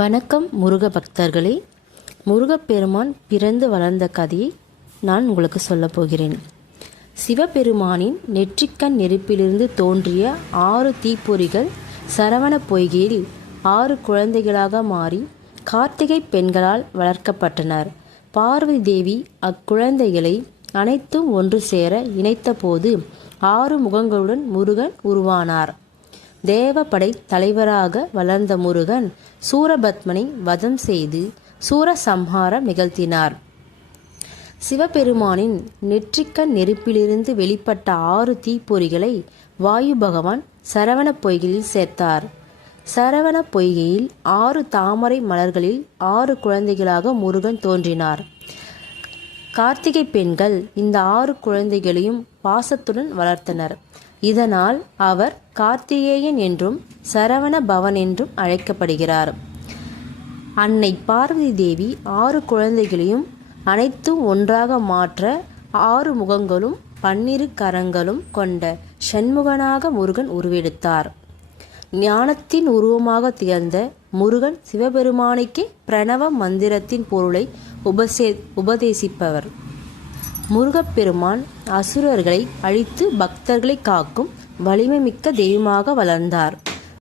வணக்கம் முருக பக்தர்களே. முருகப்பெருமான் பிறந்து வளர்ந்த கதையை நான் உங்களுக்கு சொல்லப் போகிறேன். சிவபெருமானின் நெற்றிக்கண் நெருப்பிலிருந்து தோன்றிய 6 தீப்பொறிகள் சரவண பொய்கையில் 6 குழந்தைகளாக மாறி கார்த்திகை பெண்களால் வளர்க்கப்பட்டனர். பார்வதி தேவி அக்குழந்தைகளை அனைத்தும் ஒன்று சேர இணைத்தபோது 6 முகங்களுடன் முருகன் உருவானார். தேவப்படை தலைவராக வளர்ந்த முருகன் சூரபத்மனை வதம் செய்து சூரசம்ஹாரம் நிகழ்த்தினார். சிவபெருமானின் நெற்றிக்கண் நெருப்பிலிருந்து வெளிப்பட்ட 6 தீப்பொறிகளை வாயு பகவான் சரவண பொய்கையில் சேர்த்தார். சரவண பொய்கையில் 6 தாமரை மலர்களில் 6 குழந்தைகளாக முருகன் தோன்றினார். கார்த்திகை பெண்கள் இந்த 6 குழந்தைகளையும் பாசத்துடன் வளர்த்தனர். இதனால் அவர் கார்த்திகேயன் என்றும் சரவண பவன் என்றும் அழைக்கப்படுகிறார். அன்னை பார்வதி தேவி 6 குழந்தைகளையும் அனைத்தும் ஒன்றாக மாற்ற 6 முகங்களும் 12 கரங்களும் கொண்ட ஷண்முகனாக முருகன் உருவெடுத்தார். ஞானத்தின் உருவமாக திகழ்ந்த முருகன் சிவபெருமானுக்கே பிரணவ மந்திரத்தின் பொருளை உபதேசிப்பவர். முருகப்பெருமான் அசுரர்களை அழித்து பக்தர்களை காக்கும் வலிமை மிக்க தெய்வமாக வளர்ந்தார்.